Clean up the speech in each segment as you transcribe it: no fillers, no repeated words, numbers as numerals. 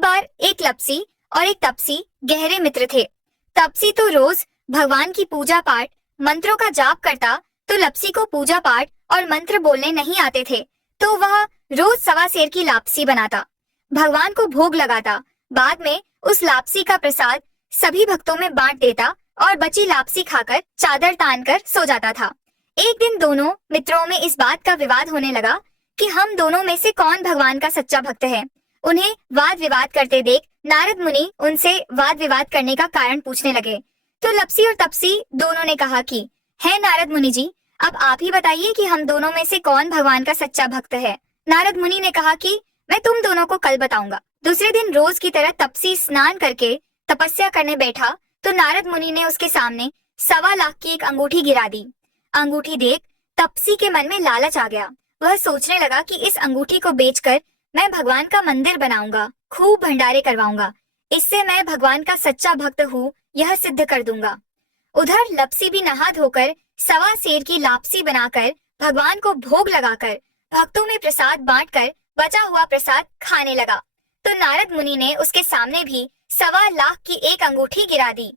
एक बार एक लपसी और एक तपसी गहरे मित्र थे। तपसी तो रोज भगवान की पूजा पाठ मंत्रों का जाप करता, तो लपसी को पूजा पाठ और मंत्र बोलने नहीं आते थे, तो वह रोज सवा सेर की लापसी बनाता, भगवान को भोग लगाता। बाद में उस लापसी का प्रसाद सभी भक्तों में बांट देता और बची लापसी खाकर चादर तान कर सो जाता था। एक दिन दोनों मित्रों में इस बात का विवाद होने लगा कि हम दोनों में से कौन भगवान का सच्चा भक्त है। उन्हें वाद विवाद करते देख नारद मुनि उनसे वाद विवाद करने का कारण पूछने लगे। तो लपसी और तपसी दोनों ने कहा कि है नारद मुनि जी, अब आप ही बताइए कि हम दोनों में से कौन भगवान का सच्चा भक्त है। नारद मुनि ने कहा कि मैं तुम दोनों को कल बताऊंगा। दूसरे दिन रोज की तरह तपसी स्नान करके तपस्या करने बैठा, तो नारद मुनि ने उसके सामने 1.25 लाख की एक अंगूठी गिरा दी। अंगूठी देख तपसी के मन में लालच आ गया। वह सोचने लगा कि इस अंगूठी को बेचकर मैं भगवान का मंदिर बनाऊंगा, खूब भंडारे करवाऊंगा, इससे मैं भगवान का सच्चा भक्त हूँ यह सिद्ध कर दूंगा। उधर लपसी भी नहा धोकर 1.25 सेर की लापसी बनाकर भगवान को भोग लगाकर भक्तों में प्रसाद बांटकर बचा हुआ प्रसाद खाने लगा। तो नारद मुनि ने उसके सामने भी 1.25 लाख की एक अंगूठी गिरा दी।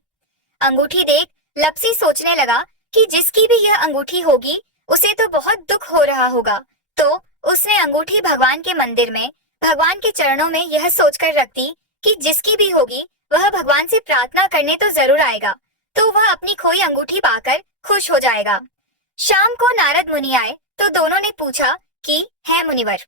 अंगूठी देख लपसी सोचने लगा कि जिसकी भी यह अंगूठी होगी उसे तो बहुत दुख हो रहा होगा, तो उसने अंगूठी भगवान के मंदिर में भगवान के चरणों में यह सोचकर रख दी कि जिसकी भी होगी वह भगवान से प्रार्थना करने तो जरूर आएगा, तो वह अपनी खोई अंगूठी पाकर खुश हो जाएगा। शाम को नारद मुनि आए तो दोनों ने पूछा कि है मुनिवर,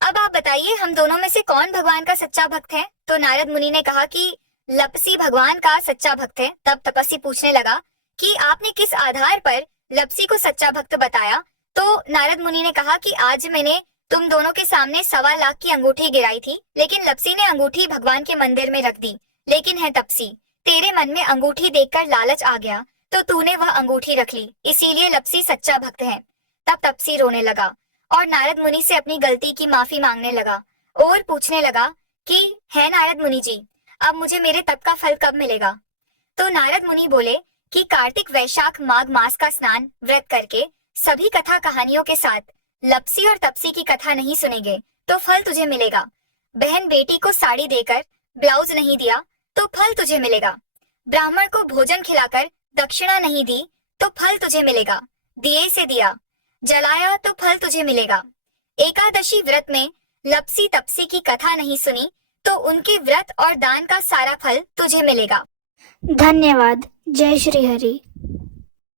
अब आप बताइए हम दोनों में से कौन भगवान का सच्चा भक्त है। तो नारद मुनि ने कहा कि लपसी भगवान का सच्चा भक्त है। तब तपस्वी पूछने लगा कि आपने किस आधार पर लपसी को सच्चा भक्त बताया। तो नारद मुनि ने कहा कि आज मैंने तुम दोनों के सामने 1.25 लाख की अंगूठी गिराई थी, लेकिन लपसी ने अंगूठी भगवान के मंदिर में रख दी। लेकिन है तपसी, तेरे मन में अंगूठी देखकर लालच आ गया, तो तूने वह अंगूठी रख ली, इसीलिए लपसी सच्चा भक्त है। तब तपसी रोने लगा और नारद मुनि से अपनी गलती की माफी मांगने लगा और पूछने लगा कि है नारद मुनि जी, अब मुझे मेरे तप का फल कब मिलेगा। तो नारद मुनि बोले कि कार्तिक वैशाख माघ मास का स्नान व्रत करके सभी कथा कहानियों के साथ लपसी और तपसी की कथा नहीं सुनेंगे तो फल तुझे मिलेगा। बहन बेटी को साड़ी देकर ब्लाउज नहीं दिया तो फल तुझे मिलेगा। ब्राह्मण को भोजन खिलाकर दक्षिणा नहीं दी तो फल तुझे मिलेगा। दिए से दिया जलाया तो फल तुझे मिलेगा। एकादशी व्रत में लपसी तपसी की कथा नहीं सुनी तो उनके व्रत और दान का सारा फल तुझे मिलेगा। धन्यवाद। जय श्री हरि।